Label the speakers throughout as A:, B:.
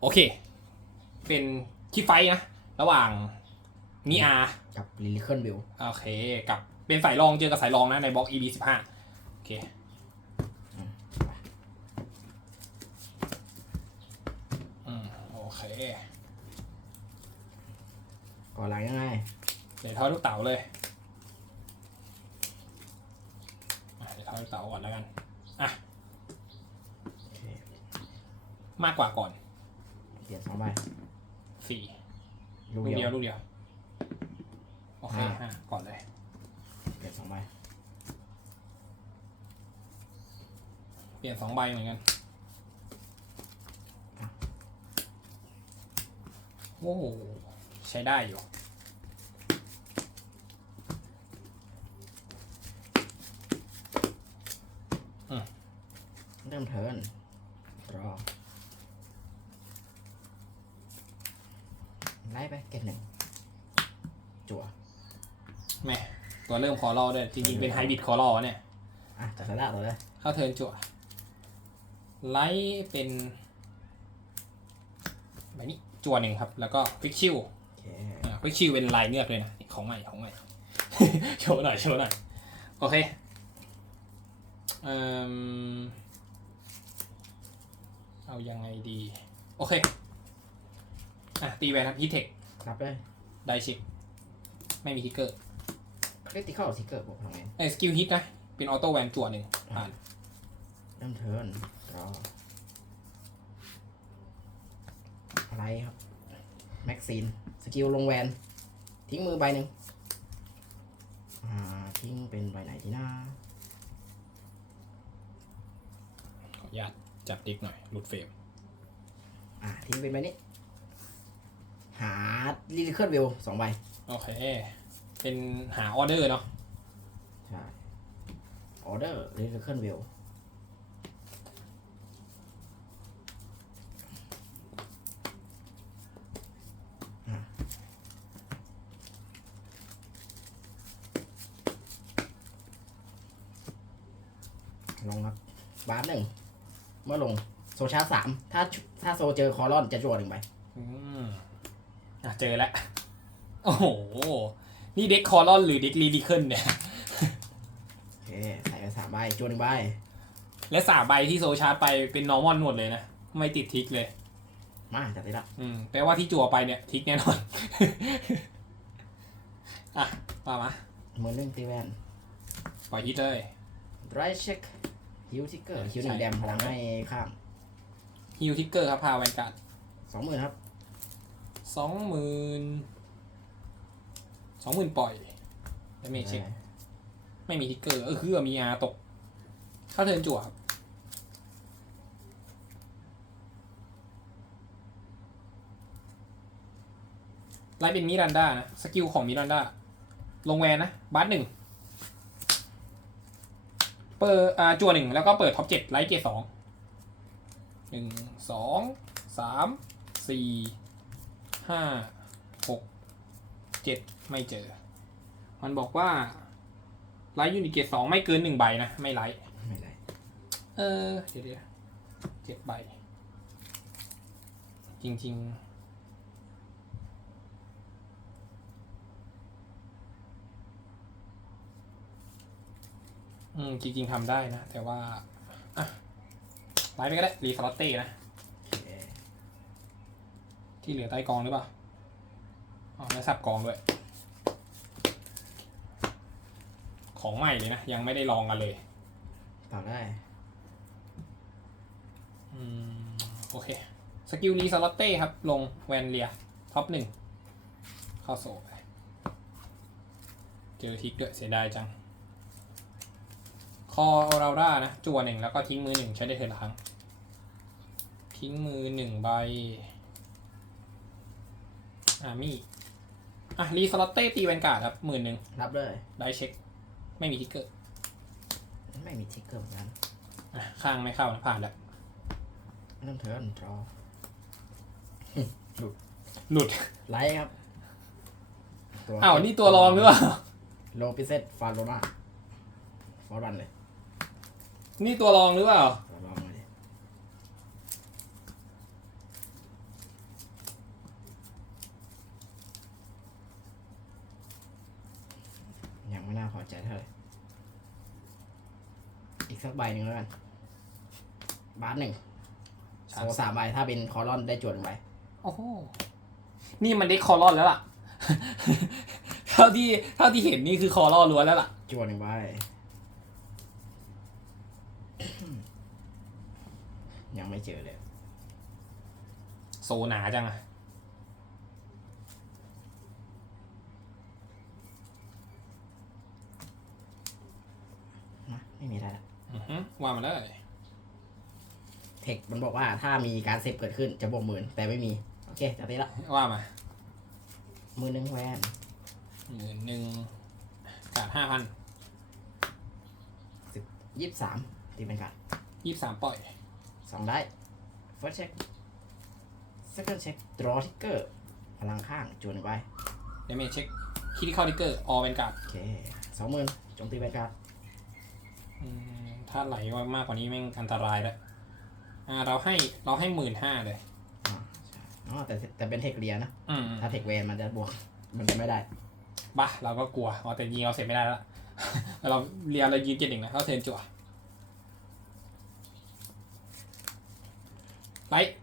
A: โอเค เป็นคิดไฟท์นะ ระหว่างนีอา
B: กับลิลิเคิลวิว
A: โอเค กับเป็นสายรองเจอกับสายรองนะ ในบล็อก EB สิบห้าโอเคอืมโอเค
B: ก่อนหลังยังไง
A: เดี๋ยวทอดลูกเต๋าเลยอะเดี๋ยวทอดลูกเต๋าก่อนแล้วกัน อะ
B: โอเค
A: มากกว่าก่อน
B: เปลี่ยนสองใบ
A: สี่
B: ลู
A: ลู
B: ก
A: ก
B: เดี
A: เดี
B: ย
A: ยววลูกเดียวโอเค
B: ห้า
A: ห้าก่อนเลย
B: เปลี่ยนสองใบ
A: เปลี่ยนสองใบเหมือนกันโอ้โหใช้ได้อยู่
B: เริ่มเทิร์นรอไล่ไปเก็ตหนึ่งจั่ว
A: แม่ตัวเริ่มคอรอด้วยจริงๆเป็นไฮบริดคอรอเนี่ย
B: อะจัดสละต่อเลย
A: เข้าเทิร์นจั่วไลท์เป็นใบนี้จั่วหนึ่งครับ แล้วก็ควิกชิล
B: โอเค
A: ควิกชิลเป็นลายเงือกเลยนะของใหม่ของใหม่ โชว์หน่อยโชว์หน่อยโอเคเอ่มเอายังไงดี โอเค อะ ตีแวนครับฮิตเทค
B: รับเลย
A: ไดชิกไม่มีทิกเกอร์
B: คริติคอลทิกเกอร์บอกทำไง
A: ไอ้สกิลฮิตนะ เป็นออโต้แวนจั่วหนึ่งผ่าน
B: เริ่มเทิร์นรออะไรครับ แม็กซีน สกิลลงแวน ทิ้งมือใบหนึ่งอ่าทิ้งเป็นใบไหนดีนะ
A: ขออนุญาตจับดิกหน่อยหลุดเฟรม
B: อ่าทิ้งเป็นใบนี้ หาลิลิเคิลวิวสองใบ
A: โอเค เป็นหาออเดอร์เนาะ
B: ใช่ออเดอร์ลิลิเคิลวิวลงครับบาสหนึ่งเมื่อลง โซชาร์จสามถ้าถ้าโซเจอคอรอนจะจวดหนึ่งใบ
A: อืมอะเจอแล้ว โอ้โห นี่เด็กคอรอนหรือเด็กรีดิเคิลเนี่ย
B: โอเคใส่ไปสามใบจวดหนึ่งใบ
A: และสามใบที่โซชาร์จไปเป็นนอร์มอนหมดเลยนะ ไม่ติดทิกเลย
B: มาจัดเลยละ
A: อืมแปลว่าที่จั่วไปเนี่ยทิกแน่นอน อะมามา
B: มือหนึ่งตีแวน
A: ปล่อยฮิตเลย
B: ไรเช็คฮิวทิกเกอร์ฮิวหนึ่ง
A: ใช่
B: แดมพลังให้ข้าม
A: ฮิวทิกเกอร์ครับพาแวนการ์ด
B: สองหมื่นครับ
A: สองหมื่นส องหมื่นปล่อยแล้วมีเช็คไม่มีทิกเกอร์เออคือมีอาตก เข้าเทิร์นจั่วครับ ไลท์เป็นมิรันดานะ สกิลของมิรันดา ลงแวนนะบัสหนึ่ง เปิดอ่าจั่วหนึ่งแล้วก็เปิดท็อปเจ็ดไลท์เกตสอง หนึ่ง สอง สาม สี่ ห้า 7 ไม่เจอ มันบอกว่าไลท์ยูนิตเกตสองไม่เกินหนึ่งใบนะ ไม่ไลท์
B: ไม่ไร
A: เออ เดี๋ยวเดี๋ยวจ็ดใบ จริงอืม จริง ๆทำได้นะ แต่ว่าอะไลท์ไปก็ได้ รีสลอตเต้นะ ที่เหลือใต้กองหรือเปล่า อ๋อแล้วสับกองด้วย ของใหม่เลยนะ ยังไม่ได้ลองกันเลย
B: ต่อได้
A: อืมโอเค สกิลรีสลอตเต้ครับ ลงแวนเลียท็อปหนึ่งเข้าโซ่ไปเจอทิกด้วยเสียดายจัง คอเราด้านะ จั่วหนึ่งแล้วก็ทิ้งมือหนึ่งใช้ได้เทิร์นละครั้ง ทิ้งมือหนึ่งใบอ่ามี อะรีสลอตเต้ตีแวนการ์ดครับหมื่นหนึ่ง
B: รับเลย
A: ได้เช็ค ไม่มีทิกเกอร์
B: ไม่มีทิกเกอร์เหมือนกัน
A: อะข้างไม่เข้านะผ่านแล้ว
B: เริ่มเทิร์นรอ
A: หลุด
B: ไลท์ครับ
A: อ้าวนี่ตัวรองหรือเปล่า
B: โลปิเซตฟาโรนาฟอรันเลย
A: นี่ตัวรองหรือเปล่า
B: ตัวรองเลย ใจเท่าไหร่ อีกสักใบหนึ่งแล้วกัน บาสหนึ่งโซสามใบถ้าเป็นคอรอนได้จวดหนึ่งใบ
A: โอ้โห นี่มันได้คอรอนแล้วล่ะ เท่าที่เท่าที่เห็นนี่คือคอรอนล้วนแล้วล่ะ
B: จวดหนึ่งใบยังไม่เจอเลย
A: โซหนาจังอะ
B: ไม่มีอะไรละ
A: อือฮึว่ามาเลย
B: เทคมันบอกว่าถ้ามีการเซฟเกิดขึ้นจะบวกหมื่นแต่ไม่มี โอเคจัดตีละ
A: ว่ามา
B: หมือหนึ่งแวน
A: หมื่นหนึ่งกาดห้าพัน
B: ยี่สิบสามตีเป็นการ
A: ยี่สิบสามปล่อย
B: สองได้ first check second check draw trigger พลังข้างจวนหนึ่งใบ
A: เดเมจเช็คคิดที่เข้าดิกเกอร์ ออเป็นการ์ด
B: โอเคสองหมื่นโจมตีเป็นการ
A: อืม ถ้าไหลมากกว่านี้แม่งอันตรายแล้วอ่า เราให้เราให้หมื่นห้าเลย
B: อ่าใช่อ๋อแต่แต่เป็นเทคเรียนะ
A: อืม
B: ถ้าเทคเวนมันจะบวก มันจะไม่ได้
A: บ้าเราก็กลัวอ๋อแต่ยิงเราเสร็จไม่ได้แล้วเราเรียนเรายืนเจ็ดหนึ่งนะเขาเทิร์นจั่วไลท์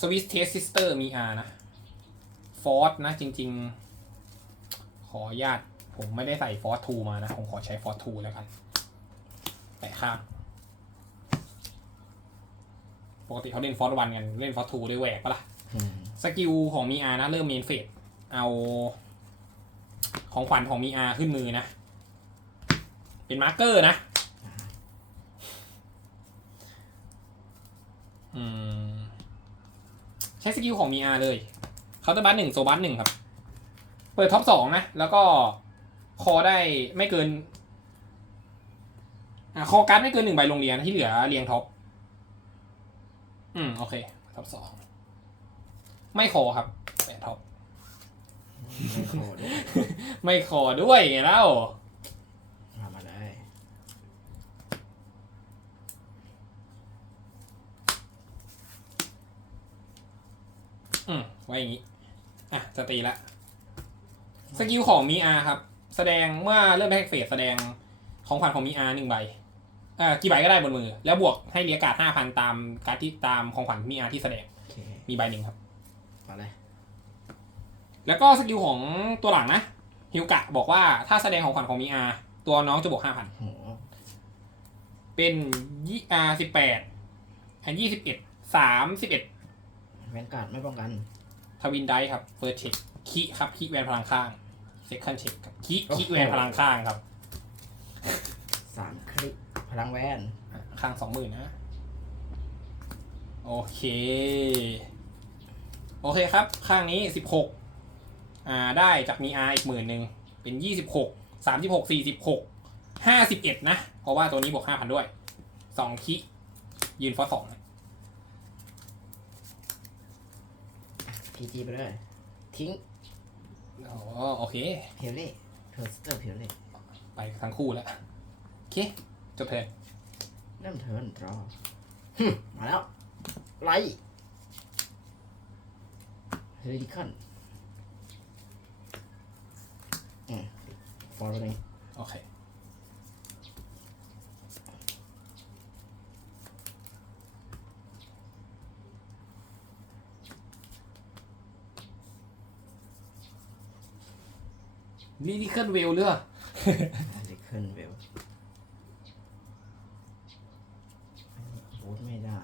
A: สวิสเทสซิสเตอร์มีอานะฟอร์สนะจริง ๆ ขออนุญาตผมไม่ได้ใส่ฟอร์สทูมานะ ผมขอใช้ฟอร์สทูแล้วกัน แปะข้าง ปกติเขาเล่นฟอร์สวันกัน เล่นฟอร์สทูได้แหวกปะล่ะ
B: อืม
A: สกิลของมีอานะ เริ่มเมนเฟสเอา ของขวัญของมีอาขึ้นมือนะ เป็นมาร์กเกอร์นะอืมใช้สกิลของมีอาเลยเคาน์เตอร์บัสหนึ่งโซบัสหนึ่งครับ เปิดท็อปสองนะ แล้วก็คอได้ไม่เกิน อ่าคอการ์ดไม่เกินหนึ่งใบลงเรียงที่เหลือเรียงท็อปอืม โอเคท็อปสองไม่คอครับแปดท็อป
B: ไม่โคตร
A: ไม่ขอด้วยไงเล่า
B: มามาเลย
A: อืมไว้อย่างนี้ อะจะตีละ สกิลของมีอาครับ แสดงเมื่อเริ่มแพ็กเฟสแสดงของขวัญของมีอาหนึ่งใบ อ่ากี่ใบก็ได้บนมือ แล้วบวกให้เรียกการ์ดห้าพันตามการ์ดที่ตามของขวัญมีอาที่แสดง
B: โอเค
A: มีใบหนึ่งครับ
B: มาเลย
A: แล้วก็สกิลของตัวหลังนะฮิวกะบอกว่าถ้าแสดงของขวัญของมีอาตัวน้องจะบวกห้าพัน
B: โห
A: เป็นยี่อาสิบแปดอันยี่สิบเอ็ดสามสิบเอ็ด
B: แวนการ์ดไม่ป้องกัน
A: ทวินไดครับเฟิร์สเช็คคีครับคีแวนพลังข้างเซคันด์เช็คครับคี
B: โอ้โห
A: คีแวนพลังข้างครับ
B: สามคลิก พลังแวน
A: อะข้างสองหมื่นนะ โอเค โอเคครับ ข้างนี้สิบหกอ่าได้จากมีอาอีกหมื่นหนึ่งเป็นยี่สิบหกสามสิบหกสี่สิบหกห้าสิบเอ็ดนะ เพราะว่าตัวนี้บวกห้าพันด้วยสองคียืนฟอสสองนะ
B: พีจีไปเลยทิ้ง
A: อ๋อโอเค
B: เพลเล่เพลสเตอร์เพลเล่
A: ไปทั้งคู่แล้ว โอเค จบเพลง
B: เริ่มเทิร์นรอมาแล้วไลท์เฮลิคอนอืมฟอร์นี้
A: โอเคนี่นี่เคลื่อนเวลเรือ
B: เฮลิคอนเวลบูทไม่ได้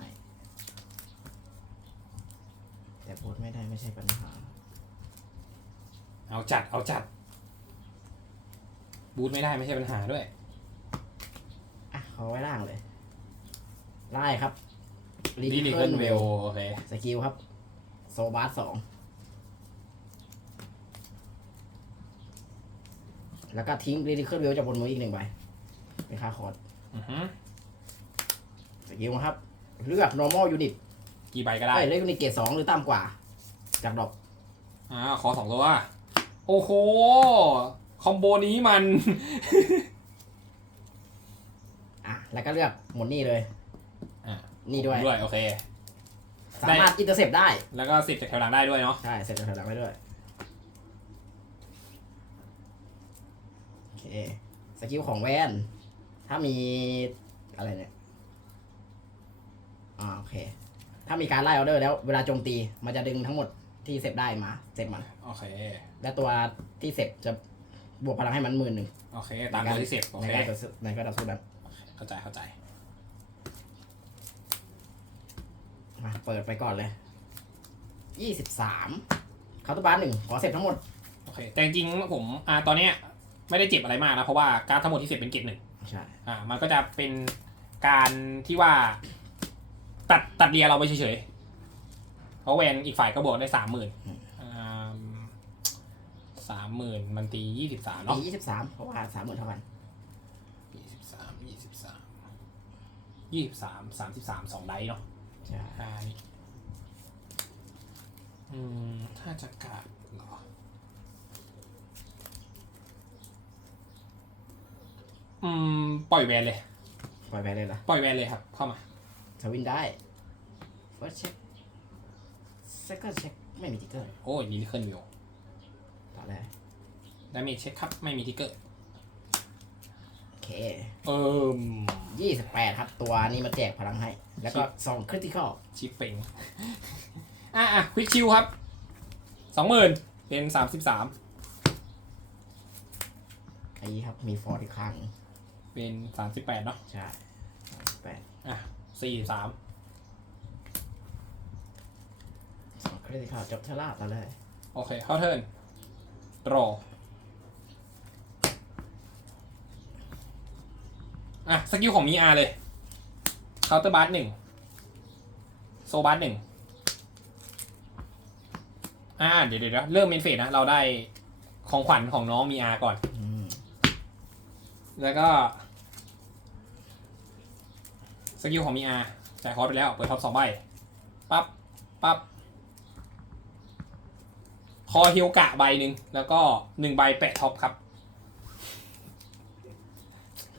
B: แต่บูทไม่ได้ไม่ใช่ปัญหา
A: เอาจัดเอาจัด บูทไม่ได้ไม่ใช่ปัญหาด้วย
B: อะขอไว้ล่างเลย ไล่ครับ
A: นี่นี่เคลื่อนเวลโอเค
B: สกิลครับ โซบาสสอง แล้วก็ทิ้งรีดิเคิลเวลจากบนมืออีกหนึ่งใบ เป็นค่าคอร์ด
A: อือฮึ
B: สกิลครับ เลือก normal unit
A: กี่ใบก็ได้
B: เอ้ยเลือกยูนิตเกรดสองหรือต่ำกว่า จากดอก
A: อ่าขอสองตัว โอ้โห คอมโบนี้มัน
B: อะแล้วก็เลือกหมดนี่เลย
A: อะ
B: นี่ด้วย
A: ด้วย โอเค
B: สามารถอินเตอร์เซปได้
A: แล้วก็สิบจากแถวหลังได้ด้วยเนาะ
B: ใช่ เสร็จจากแถวหลังไว้ด้วย โอเค สกิลของแวน ถ้ามีอะไรเนี่ย อ่าโอเค ถ้ามีการไล่ออเดอร์แล้วเวลาโจมตี มันจะดึงทั้งหมด ที่เสพได้มาเสพมัน
A: โอเค
B: และตัวที่เสพจะบวกพลังให้มันหมื่นหนึ่ง
A: โอเค ตามตัวที่เสพโอ
B: ใน
A: เค
B: การต่อสู้ในการต่อสู้นั้น
A: เข้าใจ เข้าใจ
B: มาเปิดไปก่อนเลยยี่สิบสามคาร์ตบาร์หนึ่งขอเสพทั้งหมด
A: โอเค แต่จริงๆผม อ่า ตอนเนี้ยไม่ได้เจ็บอะไรมากนะ เพราะว่าการดทั้งหมดที่เสร็จเป็นเกรดหนึ่ง
B: ใช่
A: อ่า มันก็จะเป็นการที่ว่า ตัดตัดเรียเราไปเฉยๆ เพราะแวนอีกฝ่ายก็บวกได้สามหมื่นสามหมื่นมันตียี่สิบสาม
B: ตี
A: เนาะ
B: ยี่สิบสามเพราะว่าสามหมื่นเท่ากัน
A: ยี่สิบสามยี่สิบสามยี่สิบสามสามสิบสามสองไดส์เนาะ
B: ใช่
A: อ่านี่อืมถ้าจะกาดเหรอ อืม ปล่อยแวนเลย
B: ปล่อยไปเลยละ
A: ปล่อยแวนเลยครับ เข้ามา
B: สวินได้ first check second check ไม่มีติ๊กเกอร์
A: โอ้ยมีลิเคิลวิว
B: ต่อเลย
A: ดาเมจเช็คครับ ไม่มีทิกเกอร์
B: โอเค
A: เอิม
B: ยี่สิบแปดครับ ตัวนี้มาแจกพลังให้ แล้วก็สองคริติคอล
A: ชิปเป่งอะอะควิกชิวครับสองหมื่นเป็นสามสิบสาม
B: ไอ้ครับ มีฟอร์ดอีกครั้ง
A: เป็นสามสิบแปดเนาะ
B: ใช่แปด
A: อะสี่สาม
B: สองคริติคอลจบเทล่าต่อเลย
A: โอเค เข้าเทิร์นรออะ สกิลของมีอาเลยเคาน์เตอร์บาร์หนึ่งโซบาร์หนึ่งอ่า เดี๋ยวเดี๋ยวเริ่มเมนเฟสนะ เราได้ของขวัญของน้องมีอาก่อน
B: อืม
A: แล้วก็ สกิลของมีอาจ่ายคอร์สไปแล้ว เปิดท็อปสองใบ ปั๊บ ปั๊บ คอฮิวกะใบหนึ่งแล้วก็หนึ่งใบแปะท็อปครับ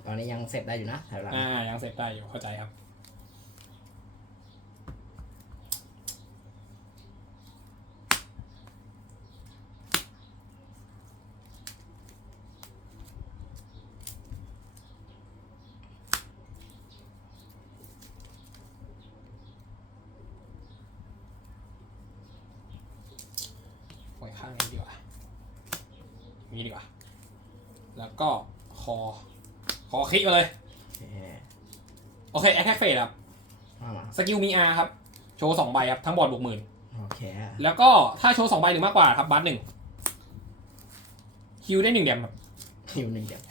B: ตอนนี้ยังเสร็จได้อยู่นะแถวหลัง
A: อ่ายังเสร็จได้อยู่เข้าใจครับ ข้างนี้ดีกว่านี้ดีกว่า แล้วก็คอ คอคลิกมาเลย
B: โอเค
A: โอเคแอคแท็กเฟสครับ
B: มามา
A: สกิลมีอาครับ โชว์สองใบครับ ทั้งบอร์ดบวกหมื่น
B: โอเค
A: แล้วก็ถ้าโชว์สองใบหรือมากกว่าครับบัตหนึ่งฮิวได้หนึ่งเดมครับ
B: ฮิวหนึ่งเดียว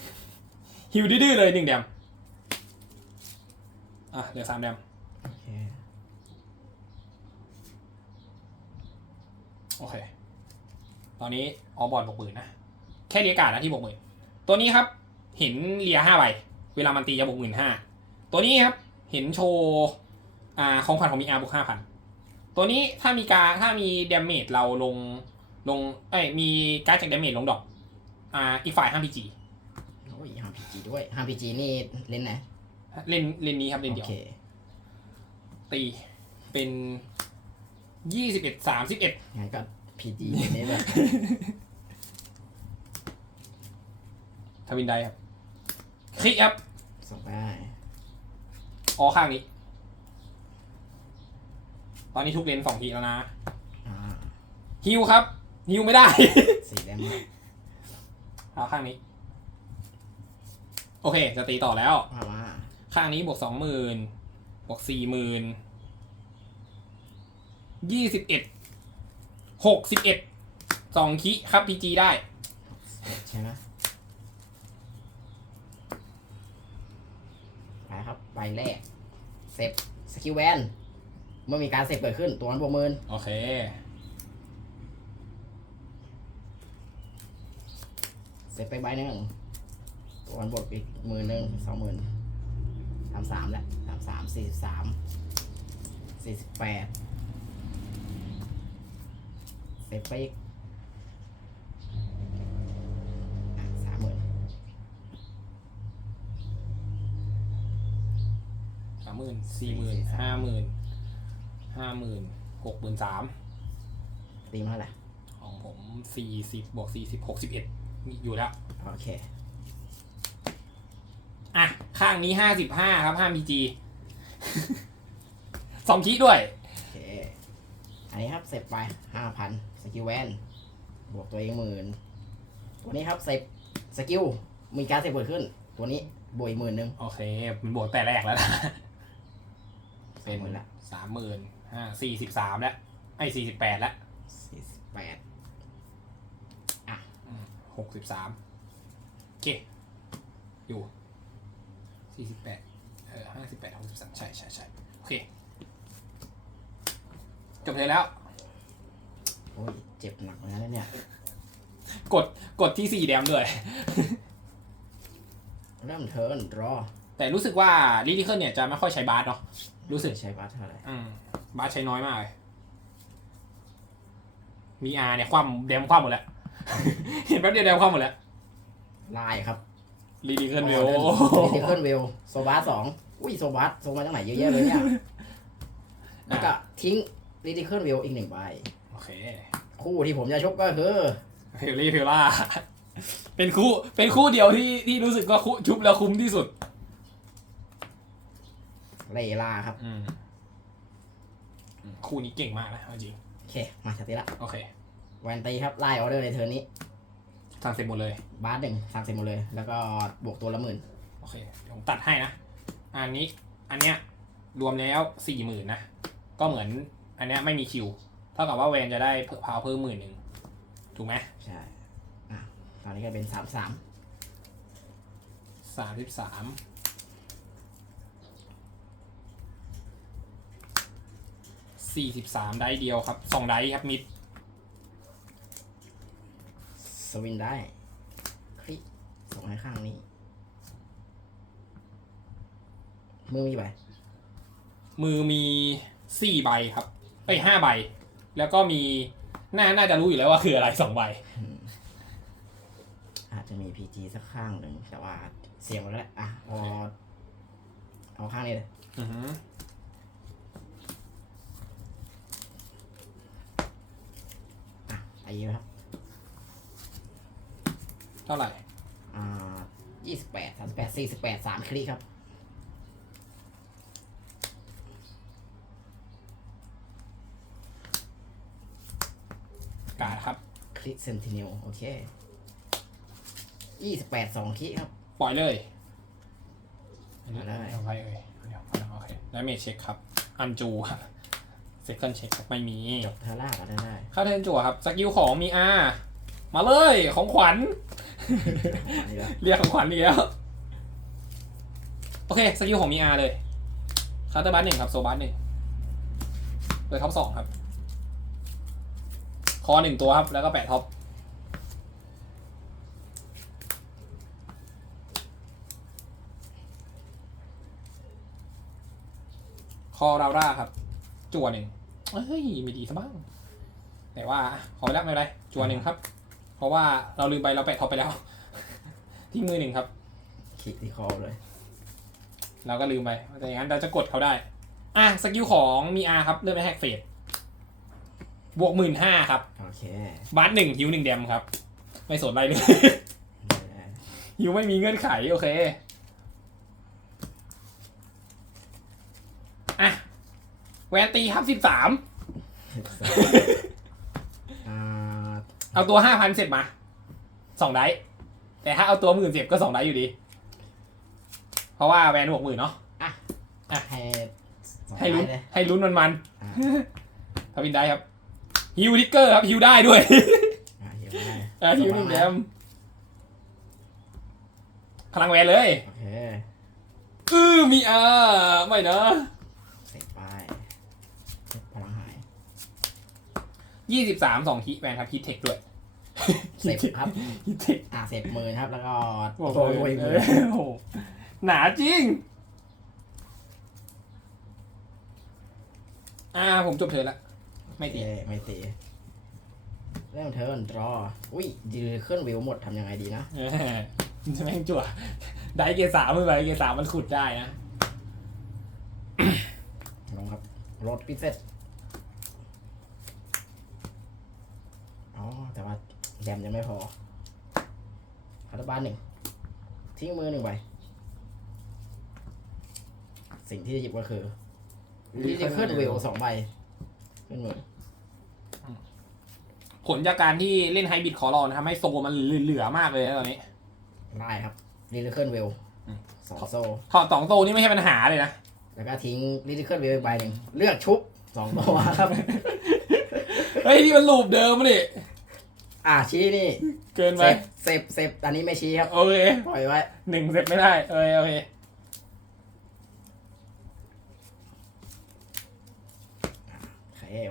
A: ฮิวดื้อๆเลยหนึ่งเดมอะเหลือสามเดม
B: โอเค
A: โอเค ตอนนี้ออบอร์ดบวกหมื่นนะ แค่เรียกการ์ดนะที่บวกหมื่นตัวนี้ครับเห็นเลียห้าใบ เวลามันตีจะบวกหมื่นห้าตัวนี้ครับเห็นโชว์อ่าของขวัญของมีอาบวกห้าพันตัวนี้ถ้ามีการถ้ามีเดเมจเราลงลงเอ้ยมีการ์ดจากเดเมจลงดอกอ่าอีกฝ่ายห้ามพีจี
B: โอ้ยห้ามพีจีด้วยห้ามพีจีนี่เล่นไหน
A: เล่นเล่นนี้ครับเล่น
B: โอ
A: เดียว
B: เค
A: ตีเป็นยี่สิบเอ็ดสามสิบเอ็ด
B: งั้นก็ พีจีเล่นนี้แบบ
A: ทวินไดครับคลิกครับ
B: ส่งได้
A: ออข้างนี้ ตอนนี้ทุกเลนสองทีแล้วนะ
B: อ่า
A: ฮิวครับ ฮิวไม่ได้
B: สี่เล่มครับ
A: เอาข้างนี้ โอเค จะตีต่อแล้ว
B: มามา
A: ข้างนี้บวกสองหมื่นบวกสี่หมื่นยี่สิบเอ็ด หกสิบเอ็ดสองคิครับพีจีได้
B: ใช่ไหมไปครับใบแรกเสร็จสกิลแวนเมื่อมีการเสร็จเกิดขึ้น ตัวนั้นบวกหมื่น
A: โอเค
B: เสร็จไปใบหนึ่งตัวนั้นบวกอีกหมื่นหนึ่งสองหมื่นสามสามแล้วสามสามสี่สิบสามสี่สิบแปด เสร็จไปอีกอะสามหมื่น
A: สามหมื่นสี่หมื่นห้าหมื่นห้าหมื่นหกหมื่นสาม
B: ตีมาเท่าไหร่
A: ของผมสี่สิบบวกสี่สิบหกสิบเอ็ดอยู่แล้ว
B: โอเค
A: อะ ข้างนี้ห้าสิบห้าครับห้ามพีจีสองคีย์ด้วย
B: โอเค อันนี้ครับเสร็จไปห้าพัน สกิลแวนบวกตัวเองหมื่นตัวนี้ครับเสร็จสกิลมีการเสร็จเปิดขึ้น ตัวนี้บวกอีกหมื่นหนึ่ง
A: โอเค มันบวกแต่แรกแล้วนะ
B: เป็นหมื่นละ
A: สามหมื่นห้าสี่สิบสามแล้วไอ้สี่สิบแปดแล้ว
B: สี่สิบแปด
A: หกสิบสามโอเค อยู่สี่สิบแปดเออห้าสิบแปดหกสิบสามใช่ใช่ใช่โอเค จบเลยแล้ว
B: โอ้ยเจ็บหนักเหมือนกันนะเนี่ย
A: กดกดที่สี่แดมด้วย
B: เริ่มเทิร์นรอ
A: แต่รู้สึกว่าลิลิเคิลเนี่ยจะไม่ค่อยใช้บาสเนาะรู้สึก
B: ใช้บัตเท่าไหร่
A: อืมบาสใช้น้อยมากเลยมีอาเนี่ยคว่ำแดมคว่ำหมดแล้ว เห็นแป๊บเดียวแดมคว่ำหมดแล้ว
B: ลายครับ
A: ลิลิเคิลเวล
B: ดิเคิลเวลโซบาสสองอุ้ยโซบาสส่งมาจากไหนเยอะแยะเลยเนี่ยแล้วก็ทิ้งดิเคิลเวลอีกหนึ่งใบ
A: โอเค
B: คู่ที่ผมจะชกก็คือ
A: เพลลี่เพลล่า เป็นคู่ เป็นคู่เดียวที่ที่รู้สึกว่าคู่ชุบแล้วคุ้มที่สุด
B: เลล่าครับ
A: อืมอืมคู่นี้เก่งมากนะเอาจริง
B: โอเคมาสติละ
A: โอเค
B: แวนตีครับไล่ออเดอร์ในเทอร์นนี้
A: ทำเสร็จหมดเลย
B: บาสหนึ่งสั่งเสร็จหมดเลย แล้วก็บวกตัวละหมื่น
A: โอเคเดี๋ยวผมตัดให้นะ อันนี้ อันเนี้ยรวมแล้วสี่หมื่นนะ ก็เหมือน อันเนี้ยไม่มีคิว เท่ากับว่าเวนจะได้เพิ่มพาวเพิ่มหมื่นหนึ่งถูกไหม
B: ใช่อะตอนนี้ก็เป็นสามสาม
A: สามสิบสามสี่สิบสามได้เดียวครับสองได้ครับมิด
B: สวินได้คลิกส่งให้ข้างนี้ มือมีใบ
A: มือมีสี่ใบครับ เอ้ยห้าใบ แล้วก็มีน่าน่าจะรู้อยู่แล้วว่าคืออะไรสองใบ
B: อาจจะมีพีจีสักข้างหนึ่งแต่ว่าเสียงหมดแล้วแหละอะเอาเอาข้างนี้เลย
A: อือหือ
B: อะอายุครับ
A: เท่าไหร่
B: อ่ายี่สิบแปดสามสิบแปดสี่สิบแปดสามคลิกครับ
A: กาดครับ
B: คลิกเซนติเนลโอเคยี่สิบแปดสองคลิกครับ
A: ปล่อยเลยอันนี้
B: เอาได้
A: เอาไปเอ่ยเดี๋ยวเอาโอเคแล้วเมจเช็คครับ อันจูครับเซคันเช็คครับไม่มี
B: จบเทอร่าก็ได้ได้
A: เข้าเทนจั่วครับสกิลของมีอามาเลยของขวัญ
B: อันนี้แล้ว
A: เรียกของขวัญอีกแล้วโอเคสกิลของมีอาเลยคาร์เตอร์บัสหนึ่งครับโซบัสหนึ่งเปิดท็อปสองครับ คอหนึ่งตัวครับ แล้วก็แปะท็อปคอราร่าครับ จั่วหนึ่งเฮ้ยไม่ดีซะบ้าง แต่ว่า ขอไปแล้วไม่เป็นไรจั่วหนึ่งครับ เพราะว่าเราลืมไปเราแปะท็อปไปแล้ว ที่มือหนึ่งครับ
B: คลิกที่คอเลย
A: เราก็ลืมไปแต่อย่างนั้นเราจะกดเขาได้ อะสกิลของมีอาครับเริ่มไปแฮกเฟส บวกหมื่นห้าครับ
B: โอเค
A: บาสหนึ่งฮิวหนึ่งเดมครับ ไม่สนอะไรเลย
B: ได้
A: ฮิวไม่มีเงื่อนไข โอเค อะ แวนตีครับสิบสาม
B: อ่า
A: เอาตัวห้าพันเสร็จมา สองไดส์แต่ถ้าเอาตัวหมื่นเสร็จก็สองไดส์อยู่ดี เพราะว่าแวนบวกหมื่นเนาะ
B: ให้สอง
A: ให้ลุ้น
B: ไเลย
A: ให้ลุ้นมันมัน
B: อะ
A: ๆทวินได้ครับ ฮิวทิกเกอร์ครับฮิวได้ด้วย
B: อะเดี๋ยวได้
A: อะฮิวหนึ่งแดมพลังแวนเลย
B: โอเค
A: อือมีอาไม่นะ
B: เสร็จไปพลังหาย
A: ยี่สิบสามสองฮิแวนครับฮิตเทคด้วย
B: เสร็จครับ
A: ฮิตเทค
B: อะเสร็จหมื่นครับ แล้วก็
A: โอ้โห
B: โอ้ยโอ้ย
A: เอ
B: โอ้
A: อยโอ้โหหนาจริง อ่าผมจบเธอละ ไม่ตี
B: เอ้ยไม่ตีเริ่มเทิร์นรออุ้ยยืนเคลื่อนวิวหมดทำยังไงดีนะ
A: เออแม่งจั่วได้เกรดสามไม่ไหวเกรดสามมันขุดได้นะ
B: ลงครับรถพิเศษอ๋อ แต่ว่าแดมยังไม่พอคาร์บานหนึ่งทิ้งมือหนึ่งใบสิ่งที่จะหยิบก็คือลิลิเคิลเวลสองใบขึ้นมือ
A: ผลจากการที่เล่นไฮบริดขอรอนะทำให้โซมันเหลือๆมากเลยนะตอนนี้
B: ได้ครับลิลิเคิลเวล
A: อืม
B: สองโซ
A: ถอดสองโซนี่ไม่ใช่ปัญหาเลยนะ
B: แล้วก็ทิ้งลิลิเคิลเวลใบหนึ่งเลือกชุบสองตัวครับ
A: เฮ้ย นี่มันลูปเดิมนี่
B: อ่าชี้นี่
A: เกิน
B: เซ
A: ไป
B: ฟเซฟเซฟอันนี้ไม่ชี้ครับ
A: โอเค
B: ปล่อยไว้
A: หนึ่งเสร็จไม่ได้โอเคโอเค
B: โอเค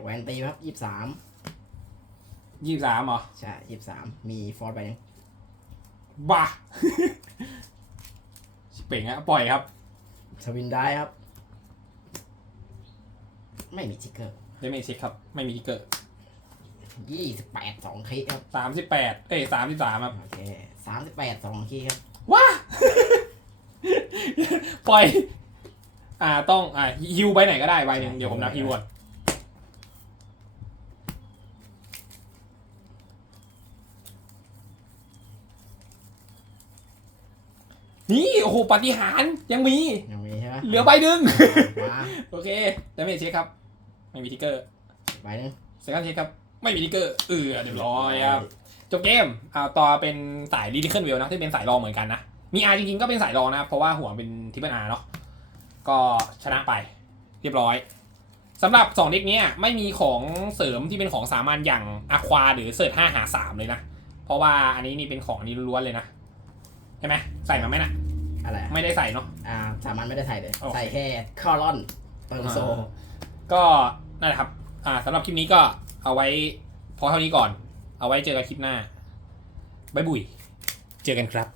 B: แวนตีครับยี่สาม
A: ยี่สามเหรอ
B: ใช่ยี่สามมีฟอร์ดใบหนึง
A: บ้าเป่งอะปล่อยครับ
B: สวินได้ครับ ไม่มีทิกเกอร์
A: เดเมจเช็คครับ ไม่มีทิกเกอร์
B: ยี่สิบแปดสองคีครับ
A: สามสิบแปดเอ้ยสามสิบสามครับ
B: โอเคสามสิบแปดสองคีครับ
A: ว้าปล่อย อ่าต้องอ่าฮิวใบไหนก็ได้ใบหนึ่งเดี๋ยวผมนับฮิวก่อน นี่โอ้โหปาฏิหารย์ยังมี
B: ยังมีใช่ไหม
A: เหลือใบหนึ่ง
B: มา
A: โอเคแต่ไม่เช็คครับ ไม่มีทิกเกอร์
B: ใบหนึง
A: เซคันเช็คครับ ไม่มีทิกเกอร์ เออเรียบร้อยครับ จบเกมอ่าต่อเป็นสายดีดิเคิลเวลนะที่เป็นสายรองเหมือนกันนะ มีอาร์จริงๆก็เป็นสายรองนะครับ เพราะว่าหัวเป็นทิปเปิลอาร์เนาะ ก็ชนะไป เรียบร้อยสำหรับ2เด็กเนี้ยไม่มีของเสริมที่เป็นของสามัญอย่างอะควาหรือเสิร์ชห้าหาสามเลยนะ เพราะว่าอันนี้นี่เป็นของอันนี้ล้วนๆเลยนะใช่ไหมใส่มาไหมน่ะ
B: อะไรอะ
A: ไม่ได้ใส่เนาะ
B: อ่าสามัญไม่ได้ใส่เลย
A: โอเค
B: ใส่แค่คอรอนเติมโซ
A: อ่าก็นั่นแหละครับ อ่าสำหรับคลิปนี้ก็เอาไว้พอเท่านี้ก่อน เอาไว้เจอกันคลิปหน้าบ๊ายบุย เจอกันครับ